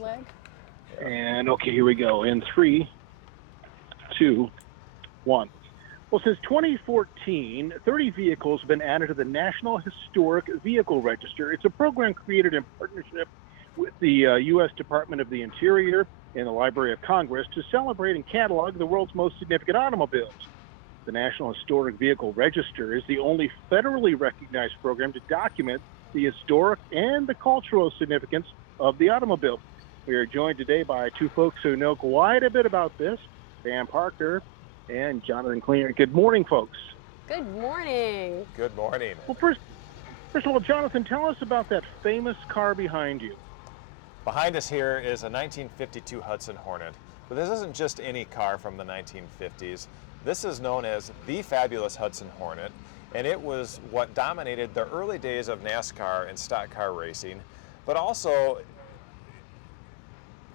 leg. And okay, here we go. In 3, 2, 1. Well, since 2014, 30 vehicles have been added to the National Historic Vehicle Register. It's a program created in partnership with the U.S. Department of the Interior and the Library of Congress to celebrate and catalog the world's most significant automobiles. The National Historic Vehicle Register is the only federally recognized program to document the historic and the cultural significance of the automobile. We are joined today by two folks who know quite a bit about this, Diane Parker and Jonathan Cleaner. Good morning, folks. Good morning. Good morning. Well, first of all, Jonathan, tell us about that famous car behind you. Behind us here is a 1952 Hudson Hornet. But this isn't just any car from the 1950s. This is known as the fabulous Hudson Hornet, and it was what dominated the early days of NASCAR and stock car racing. But also,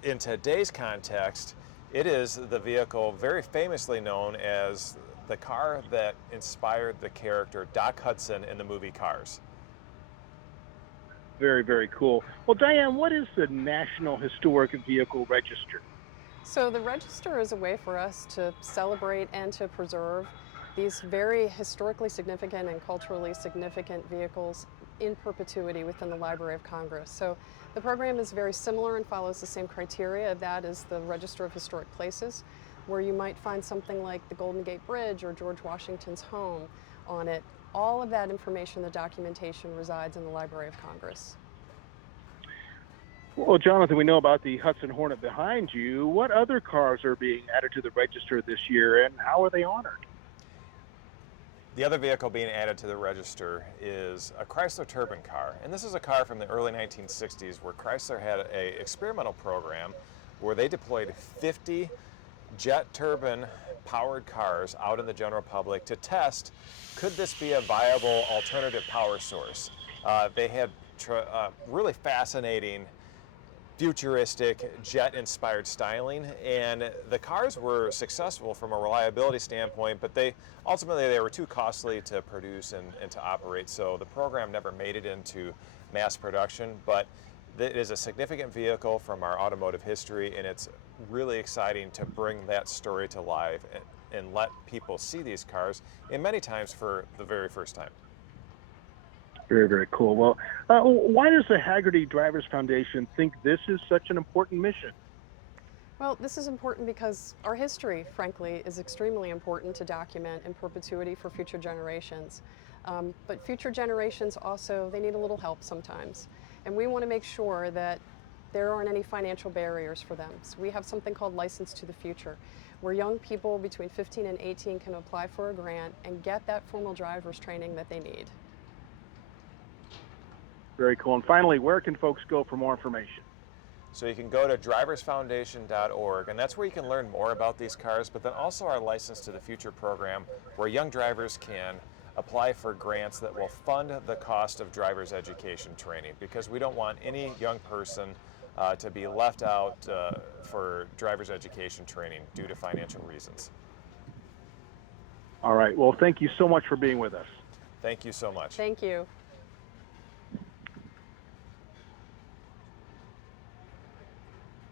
in today's context, it is the vehicle very famously known as the car that inspired the character Doc Hudson in the movie Cars. Very, very cool. Well, Diane, what is the National Historic Vehicle Register? So the register is a way for us to celebrate and to preserve these very historically significant and culturally significant vehicles in perpetuity within the Library of Congress. So the program is very similar and follows the same criteria. That is the Register of Historic Places, where you might find something like the Golden Gate Bridge or George Washington's home on it. All of that information, the documentation, resides in the Library of Congress. Well, Jonathan, we know about the Hudson Hornet behind you. What other cars are being added to the register this year, and how are they honored? The other vehicle being added to the register is a Chrysler Turbine Car. And this is a car from the early 1960s where Chrysler had an experimental program where they deployed 50 jet turbine powered cars out in the general public to test, could this be a viable alternative power source? They had really fascinating futuristic jet-inspired styling, and the cars were successful from a reliability standpoint, but ultimately they were too costly to produce and to operate, so the program never made it into mass production. But it is a significant vehicle from our automotive history, and it's really exciting to bring that story to life and let people see these cars, and many times for the very first time. Very, very cool. Well, why does the Hagerty Drivers Foundation think this is such an important mission? Well, this is important because our history, frankly, is extremely important to document in perpetuity for future generations. But future generations also, they need a little help sometimes. And we want to make sure that there aren't any financial barriers for them. So we have something called License to the Future, where young people between 15 and 18 can apply for a grant and get that formal driver's training that they need. Very cool. And finally, where can folks go for more information? So you can go to driversfoundation.org, and that's where you can learn more about these cars, but then also our License to the Future program, where young drivers can apply for grants that will fund the cost of driver's education training, because we don't want any young person to be left out for driver's education training due to financial reasons. All right. Well, thank you so much for being with us. Thank you so much. Thank you.